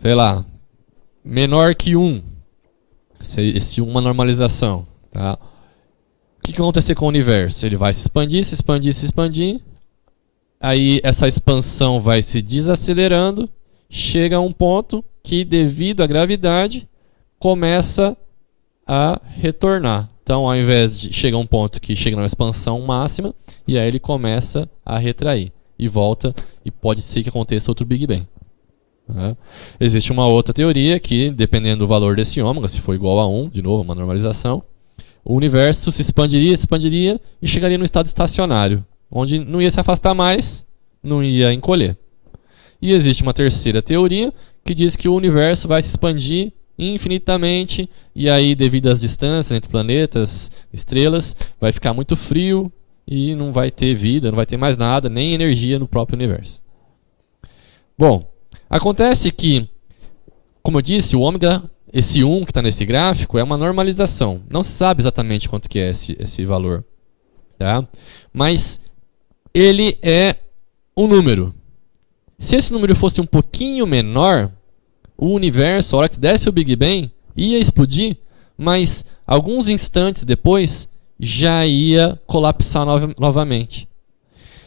sei lá, menor que 1, esse 1 é uma normalização, tá? O que vai acontecer com o universo? Ele vai se expandir, se expandir, se expandir. Aí essa expansão vai se desacelerando, chega a um ponto que, devido à gravidade, começa a retornar. Então, ao invés de chegar a um ponto que chega na expansão máxima, e aí ele começa a retrair. E volta, e pode ser que aconteça outro Big Bang. Existe uma outra teoria que, dependendo do valor desse ômega, se for igual a 1, de novo, uma normalização, o universo se expandiria e chegaria no estado estacionário, onde não ia se afastar mais, não ia encolher. E existe uma terceira teoria que diz que o universo vai se expandir infinitamente, e aí, devido às distâncias entre planetas, estrelas, vai ficar muito frio e não vai ter vida, não vai ter mais nada, nem energia no próprio universo. Bom, acontece que, como eu disse, o ômega, esse 1 que está nesse gráfico, é uma normalização. Não se sabe exatamente quanto que é esse valor. Tá? Mas ele é um número. Se esse número fosse um pouquinho menor, o universo, a hora que desse o Big Bang, ia explodir, mas alguns instantes depois já ia colapsar novamente.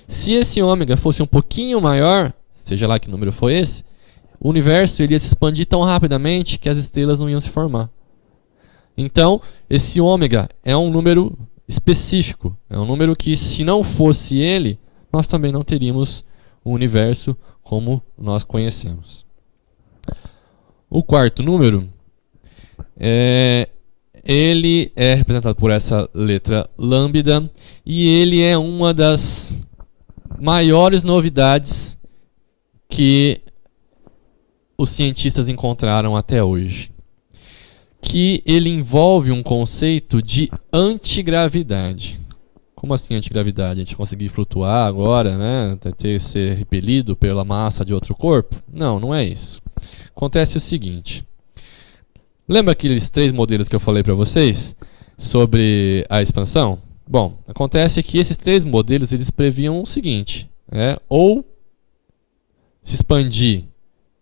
Se esse ômega fosse um pouquinho maior, seja lá que número foi esse, o universo iria se expandir tão rapidamente que as estrelas não iam se formar. Então, esse ômega é um número específico. É um número que, se não fosse ele, nós também não teríamos o universo como nós conhecemos. O quarto número, ele é representado por essa letra lambda, e ele é uma das maiores novidades que os cientistas encontraram até hoje, que ele envolve um conceito de antigravidade. Como assim antigravidade? A gente conseguir flutuar agora, né? Ser repelido pela massa de outro corpo? Não, não é isso. Acontece o seguinte: Lembra aqueles 3 modelos que eu falei para vocês sobre a expansão? Bom, acontece que esses 3 modelos eles previam o seguinte, ou se expandir,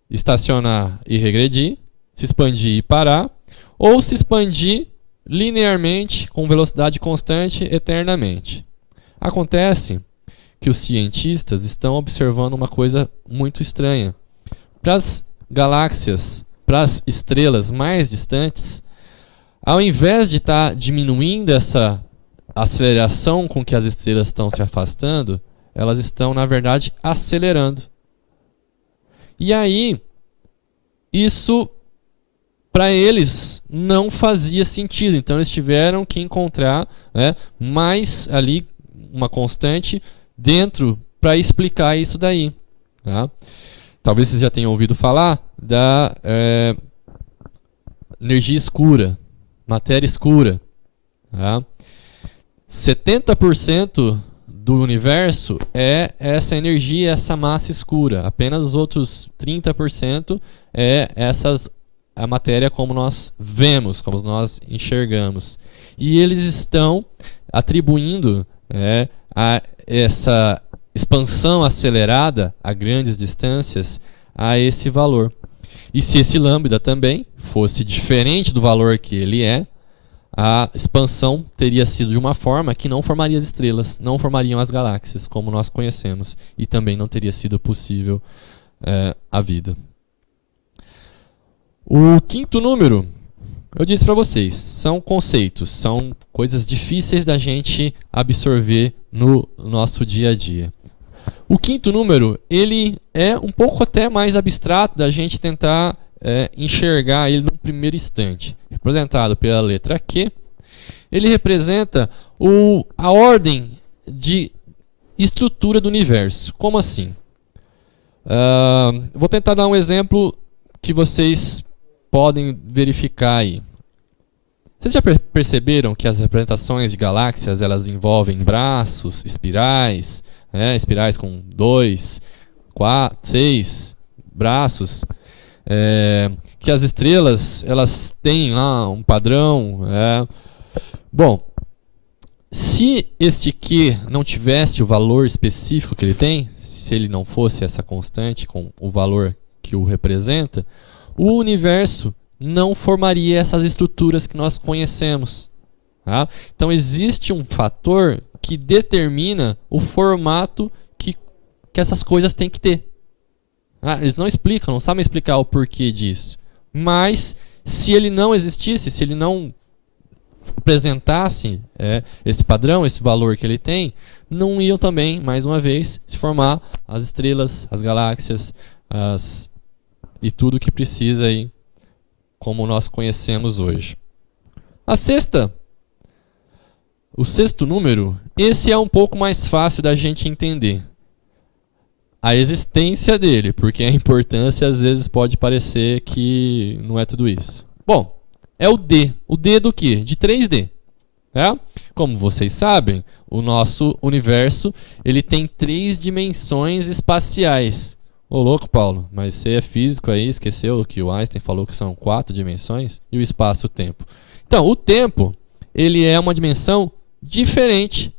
estacionar e regredir, se expandir e parar, ou se expandir linearmente com velocidade constante eternamente. Acontece que os cientistas estão observando uma coisa muito estranha. Para as galáxias, para as estrelas mais distantes, ao invés de estar diminuindo essa aceleração com que as estrelas estão se afastando, elas estão, na verdade, acelerando. E aí, isso, para eles, não fazia sentido. Então, eles tiveram que encontrar mais ali uma constante dentro para explicar isso daí. Tá? Talvez vocês já tenham ouvido falar da energia escura, matéria escura. Tá? 70% do universo é essa energia, essa massa escura. Apenas os outros 30% é a matéria como nós vemos, como nós enxergamos. E eles estão atribuindo a essa expansão acelerada a grandes distâncias a esse valor. E se esse lambda também fosse diferente do valor que ele é, a expansão teria sido de uma forma que não formaria as estrelas, não formariam as galáxias como nós conhecemos, e também não teria sido possível a vida. O quinto número, eu disse para vocês, são conceitos, são coisas difíceis da gente absorver no nosso dia a dia. O quinto número, ele é um pouco até mais abstrato da gente tentar enxergar ele no primeiro instante. Representado pela letra Q, ele representa a ordem de estrutura do universo. Como assim? Vou tentar dar um exemplo que vocês podem verificar aí. Vocês já perceberam que as representações de galáxias elas envolvem braços, espirais, espirais com 2, 4, 6 braços? Que as estrelas elas têm lá um padrão. Bom, se este Q não tivesse o valor específico que ele tem, se ele não fosse essa constante com o valor que o representa, o universo não formaria essas estruturas que nós conhecemos. Tá? Então existe um fator que determina o formato que essas coisas têm que ter. Eles não explicam, não sabem explicar o porquê disso. Mas, se ele não existisse, se ele não apresentasse esse padrão, esse valor que ele tem, não iam também, mais uma vez, se formar as estrelas, as galáxias e tudo que precisa aí, como nós conhecemos hoje. O sexto número, esse é um pouco mais fácil da gente entender. A existência dele, porque a importância às vezes pode parecer que não é tudo isso. Bom, é o D. O D do quê? De 3D. Como vocês sabem, o nosso universo ele tem 3 dimensões espaciais. Ô louco, Paulo, mas você é físico aí, esqueceu que o Einstein falou que são 4 dimensões? E o espaço-tempo? Então, o tempo ele é uma dimensão diferente,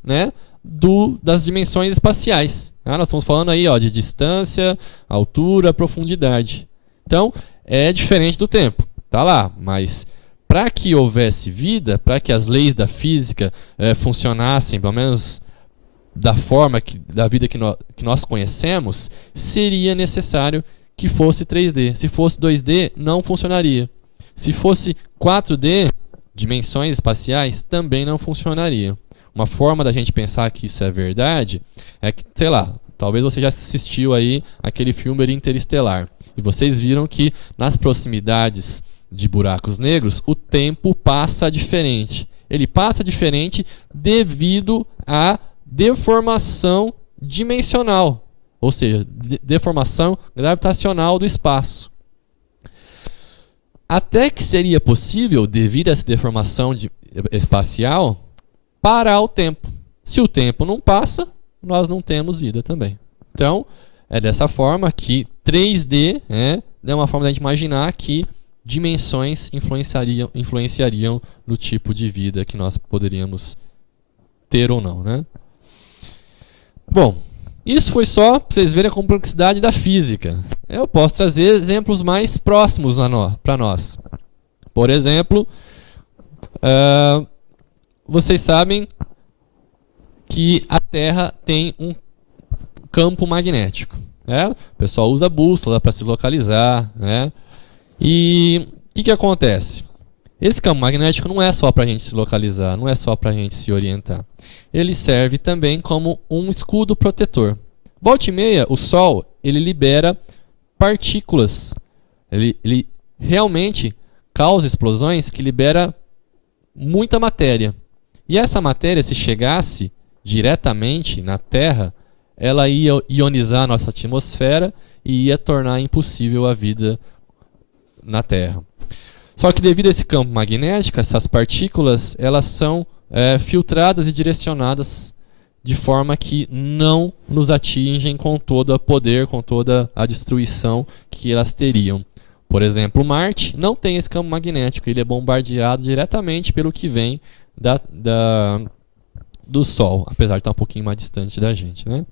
das dimensões espaciais. Nós estamos falando aí de distância, altura, profundidade. Então, é diferente do tempo. Tá lá, mas para que houvesse vida, para que as leis da física funcionassem, pelo menos da forma da vida que nós conhecemos, seria necessário que fosse 3D. Se fosse 2D, não funcionaria. Se fosse 4D, dimensões espaciais, também não funcionaria. Uma forma da gente pensar que isso é verdade é que, sei lá, talvez você já assistiu aí aquele filme Interestelar. E vocês viram que nas proximidades de buracos negros, o tempo passa diferente. Ele passa diferente devido à deformação dimensional, ou seja, deformação gravitacional do espaço. Até que seria possível, devido a essa deformação espacial, parar o tempo. Se o tempo não passa, nós não temos vida também. Então, é dessa forma que 3D é uma forma de imaginar que dimensões influenciariam no tipo de vida que nós poderíamos ter ou não, né? Bom, isso foi só para vocês verem a complexidade da física. Eu posso trazer exemplos mais próximos para nós. Por exemplo, vocês sabem que a Terra tem um campo magnético, né? O pessoal usa bússola para se localizar, né? E o que acontece? Esse campo magnético não é só para a gente se localizar, não é só para a gente se orientar. Ele serve também como um escudo protetor. Volta e meia, o Sol ele libera partículas. Ele realmente causa explosões que libera muita matéria. E essa matéria, se chegasse diretamente na Terra, ela ia ionizar a nossa atmosfera e ia tornar impossível a vida na Terra. Só que devido a esse campo magnético, essas partículas elas são filtradas e direcionadas de forma que não nos atingem com todo o poder, com toda a destruição que elas teriam. Por exemplo, Marte não tem esse campo magnético, ele é bombardeado diretamente pelo que vem do Sol, apesar de estar um pouquinho mais distante da gente, né?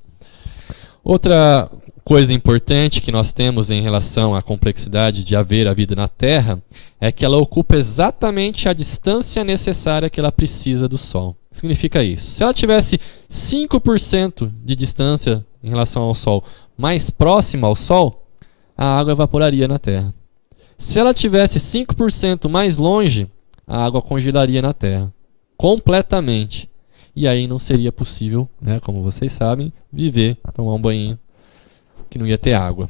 Outra coisa importante que nós temos em relação à complexidade de haver a vida na Terra é que ela ocupa exatamente a distância necessária que ela precisa do Sol. O que significa isso? Se ela tivesse 5% de distância em relação ao Sol mais próxima ao Sol, a água evaporaria na Terra. Se ela tivesse 5% mais longe, a água congelaria na Terra. Completamente. E aí não seria possível, né, como vocês sabem, viver, tomar um banho, que não ia ter água.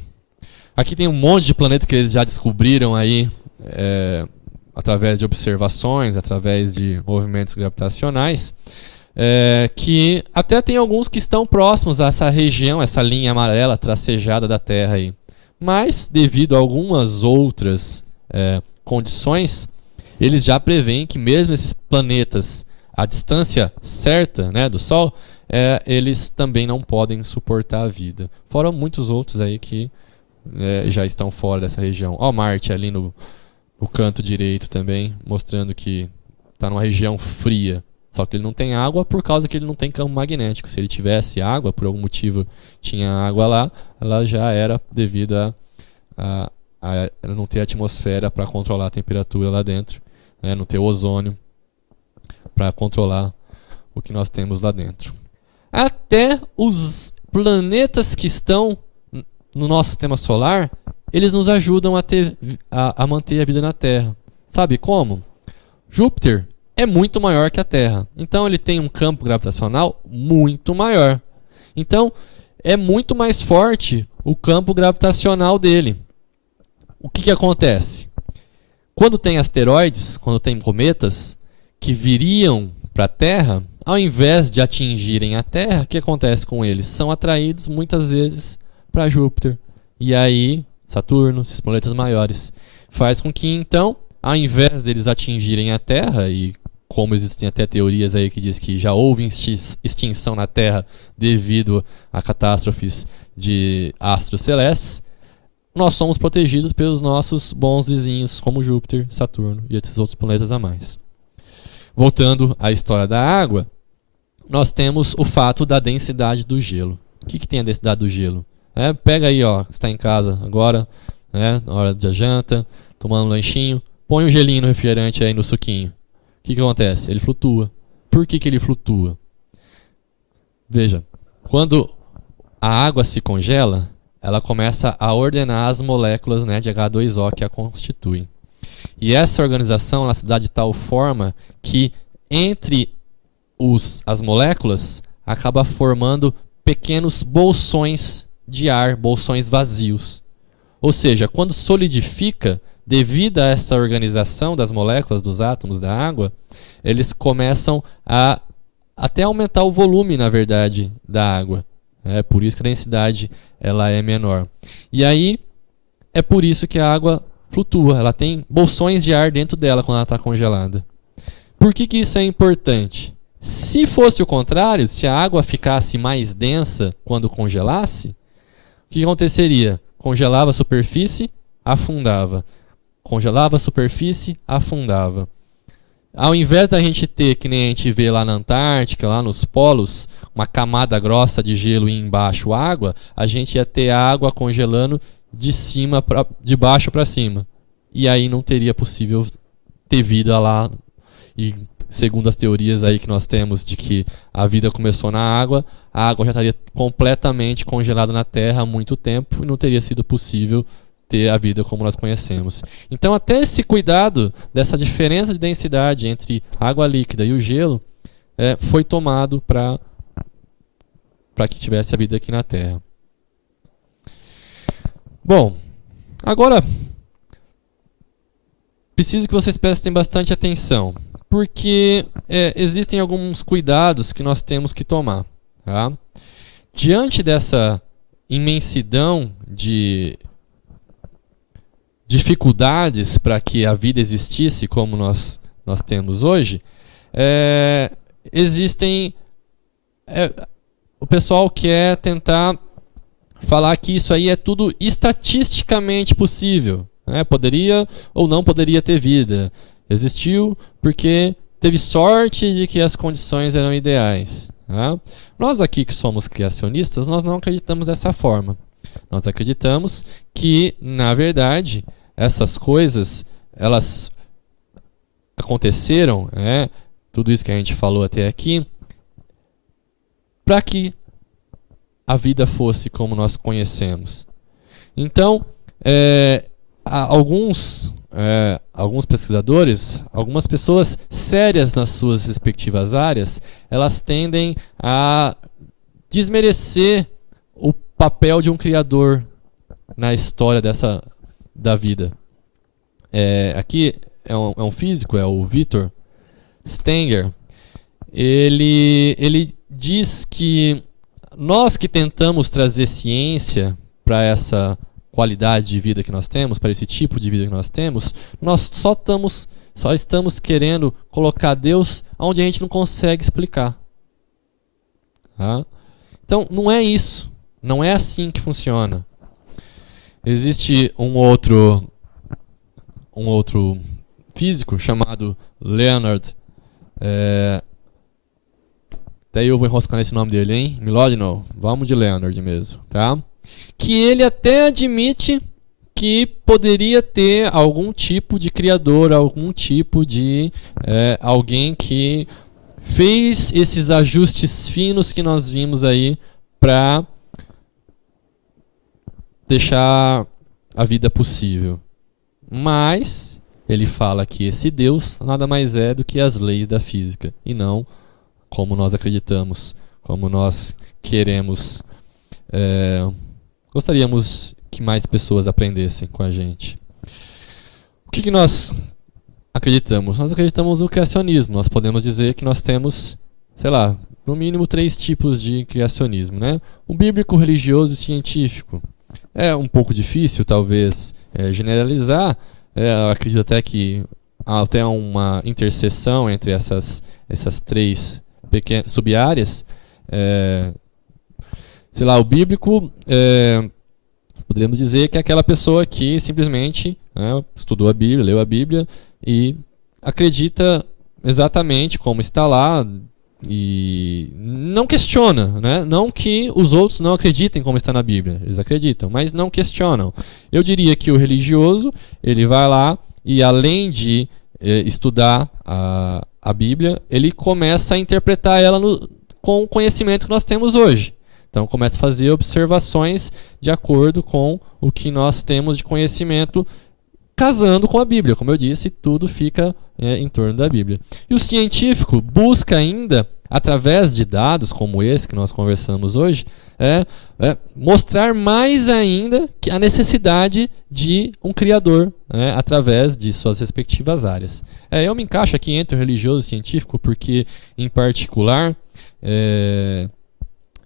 Aqui tem um monte de planeta que eles já descobriram aí, através de observações, através de movimentos gravitacionais, que até tem alguns que estão próximos a essa região, essa linha amarela tracejada da Terra aí. Mas, devido a algumas outras condições, eles já preveem que mesmo esses planetas, a distância certa, né, do Sol, eles também não podem suportar a vida. Fora muitos outros aí que já estão fora dessa região. Ó, Marte ali no canto direito também, mostrando que está numa região fria. Só que ele não tem água por causa que ele não tem campo magnético. Se ele tivesse água, por algum motivo tinha água lá, ela já era devido a não ter atmosfera para controlar a temperatura lá dentro, né, não ter ozônio para controlar o que nós temos lá dentro. Até os planetas que estão no nosso sistema solar, eles nos ajudam a manter a vida na Terra. Sabe como? Júpiter é muito maior que a Terra. Então ele tem um campo gravitacional muito maior. Então é muito mais forte o campo gravitacional dele. O que acontece? Quando tem asteroides, quando tem cometas que viriam para a Terra, ao invés de atingirem a Terra, o que acontece com eles? São atraídos muitas vezes para Júpiter. E aí, Saturno, esses planetas maiores, faz com que então, ao invés deles atingirem a Terra, e como existem até teorias aí que diz que já houve extinção na Terra devido a catástrofes de astros celestes, nós somos protegidos pelos nossos bons vizinhos, como Júpiter, Saturno e esses outros planetas a mais. Voltando à história da água, nós temos o fato da densidade do gelo. O que tem a densidade do gelo? Pega aí, ó, você está em casa agora, né, na hora da janta, tomando um lanchinho, põe um gelinho no refrigerante aí no suquinho. O que acontece? Ele flutua. Por que ele flutua? Veja, quando a água se congela, ela começa a ordenar as moléculas, né, de H2O que a constituem. E essa organização ela se dá de tal forma que entre as moléculas acaba formando pequenos bolsões de ar, bolsões vazios. Ou seja, quando solidifica, devido a essa organização das moléculas dos átomos da água, eles começam a até aumentar o volume, na verdade, da água. É por isso que a densidade ela é menor. E aí é por isso que a água flutua. Ela tem bolsões de ar dentro dela quando ela está congelada. Por que isso é importante? Se fosse o contrário, se a água ficasse mais densa quando congelasse, o que aconteceria? Congelava a superfície, afundava. congelava a superfície, afundava. Ao invés da gente ter, que nem a gente vê lá na Antártica, lá nos polos, uma camada grossa de gelo e embaixo água, a gente ia ter a água congelando de baixo para cima. E aí não teria possível ter vida lá. E segundo as teorias aí que nós temos de que a vida começou na água, a água já estaria completamente congelada na Terra há muito tempo e não teria sido possível ter a vida como nós conhecemos. Então até esse cuidado dessa diferença de densidade entre a água líquida e o gelo foi tomado para que tivesse a vida aqui na Terra. Bom, agora preciso que vocês prestem bastante atenção, porque existem alguns cuidados que nós temos que tomar. Tá? Diante dessa imensidão de dificuldades para que a vida existisse como nós temos hoje, existem... o pessoal quer tentar falar que isso aí é tudo estatisticamente possível. Poderia ou não poderia ter vida. Existiu porque teve sorte de que as condições eram ideais. Tá? Nós aqui que somos criacionistas, nós não acreditamos dessa forma. Nós acreditamos que, na verdade, essas coisas, elas aconteceram, tudo isso que a gente falou até aqui, para que a vida fosse como nós conhecemos. Então, alguns pesquisadores, algumas pessoas sérias nas suas respectivas áreas, elas tendem a desmerecer o papel de um criador na história da vida. Aqui é um físico, é o Victor Stenger. Ele diz que nós que tentamos trazer ciência para essa qualidade de vida que nós temos, para esse tipo de vida que nós temos, nós só estamos querendo colocar Deus onde a gente não consegue explicar. Tá? Então, não é isso. Não é assim que funciona. Existe um outro físico chamado Leonard. Daí eu vou enroscar nesse nome dele, hein? Milodino. Vamos de Leonard mesmo, tá? Que ele até admite que poderia ter algum tipo de criador, algum tipo de alguém que fez esses ajustes finos que nós vimos aí para deixar a vida possível. Mas ele fala que esse Deus nada mais é do que as leis da física e não como nós acreditamos, como nós queremos, gostaríamos que mais pessoas aprendessem com a gente. O que nós acreditamos? Nós acreditamos no criacionismo. Nós podemos dizer que nós temos, sei lá, no mínimo 3 tipos de criacionismo, né? O bíblico, o religioso e o científico. É um pouco difícil, talvez, generalizar. Acredito até que há até uma interseção entre essas 3 pequenas sub-áreas. Sei lá, o bíblico, poderíamos dizer que é aquela pessoa que simplesmente estudou a Bíblia, leu a Bíblia e acredita exatamente como está lá e não questiona, né? Não que os outros não acreditem como está na Bíblia, eles acreditam, mas não questionam. Eu diria que o religioso, ele vai lá e além de estudar a Bíblia, ele começa a interpretar ela com o conhecimento que nós temos hoje. Então começa a fazer observações de acordo com o que nós temos de conhecimento, casando com a Bíblia. Como eu disse, tudo fica em torno da Bíblia. E o científico busca ainda, através de dados como esse que nós conversamos hoje, mostrar mais ainda a necessidade de um criador, através de suas respectivas áreas. Eu me encaixo aqui entre o religioso e o científico porque, em particular,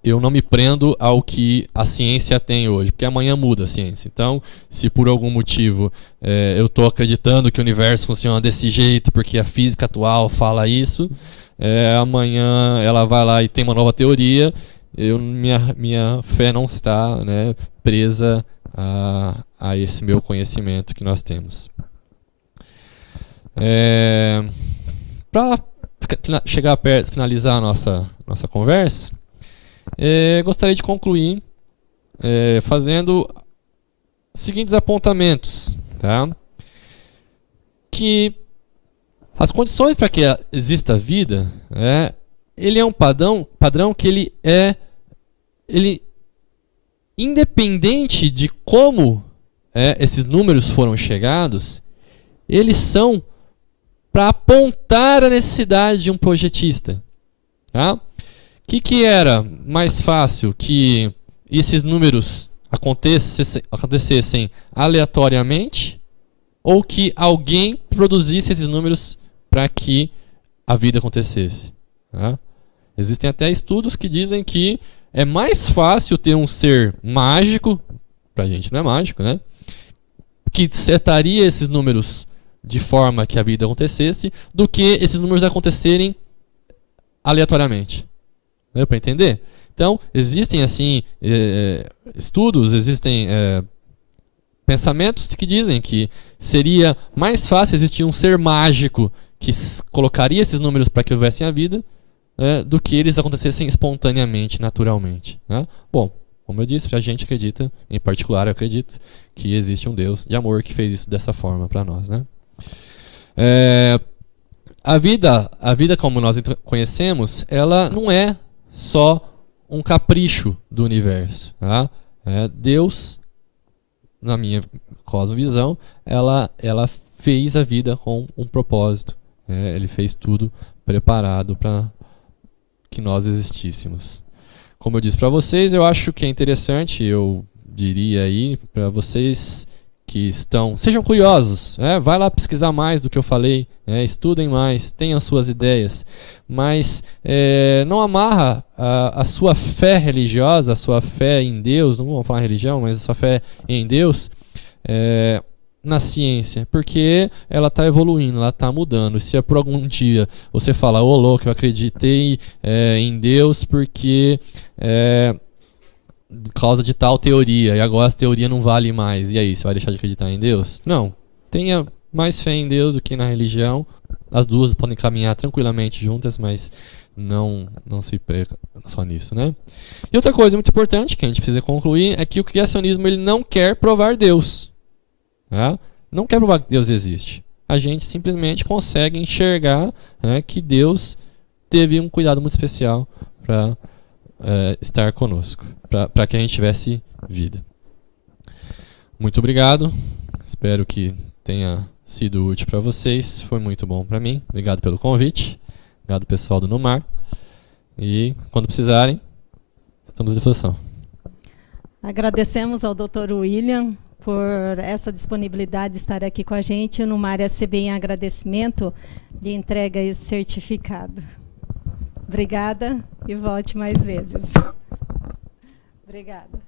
eu não me prendo ao que a ciência tem hoje, porque amanhã muda a ciência. Então, se por algum motivo eu estou acreditando que o universo funciona desse jeito, porque a física atual fala isso, amanhã ela vai lá e tem uma nova teoria, minha fé não está presa a esse meu conhecimento que nós temos. Para chegar perto, finalizar a nossa conversa, gostaria de concluir fazendo os seguintes apontamentos, tá? Que as condições para que exista vida, ele é um padrão que ele independente de como esses números foram chegados, eles são para apontar a necessidade de um projetista. Tá? Que era mais fácil que esses números acontecessem aleatoriamente ou que alguém produzisse esses números para que a vida acontecesse? Tá? Existem até estudos que dizem que é mais fácil ter um ser mágico, pra gente não é mágico, né? Que setaria esses números de forma que a vida acontecesse, do que esses números acontecerem aleatoriamente. Deu para entender? Então, existem assim estudos, existem pensamentos que dizem que seria mais fácil existir um ser mágico que colocaria esses números para que houvesse a vida, do que eles acontecessem espontaneamente, naturalmente. Né? Bom, como eu disse, a gente acredita, em particular eu acredito, que existe um Deus de amor que fez isso dessa forma para nós. Né? A vida como nós conhecemos, ela não é só um capricho do universo. Tá? Deus, na minha cosmovisão, ela fez a vida com um propósito. Ele fez tudo preparado para que nós existíssemos. Como eu disse para vocês, eu acho que é interessante, eu diria aí para vocês que sejam curiosos, vai lá pesquisar mais do que eu falei, estudem mais, tenham suas ideias, mas não amarra a sua fé religiosa, a sua fé em Deus, não vamos falar religião, mas a sua fé em Deus, na ciência, porque ela está evoluindo, ela está mudando. Se por algum dia você falar, ô louco, eu acreditei em Deus porque por causa de tal teoria, e agora essa teoria não vale mais, e aí, você vai deixar de acreditar em Deus? Não. Tenha mais fé em Deus do que na religião. As duas podem caminhar tranquilamente juntas, mas não se prega só nisso, né? E outra coisa muito importante que a gente precisa concluir é que o criacionismo ele não quer provar Deus. Não quer provar que Deus existe. A gente simplesmente consegue enxergar que Deus teve um cuidado muito especial para estar conosco, para que a gente tivesse vida. Muito obrigado. Espero que tenha sido útil para vocês. Foi muito bom para mim. Obrigado pelo convite. Obrigado pessoal do No Mar. E quando precisarem, estamos à disposição. Agradecemos ao Dr. William por essa disponibilidade de estar aqui com a gente. O No Mar SB, em agradecimento, lhe entrega esse certificado. Obrigada e volte mais vezes. Obrigada.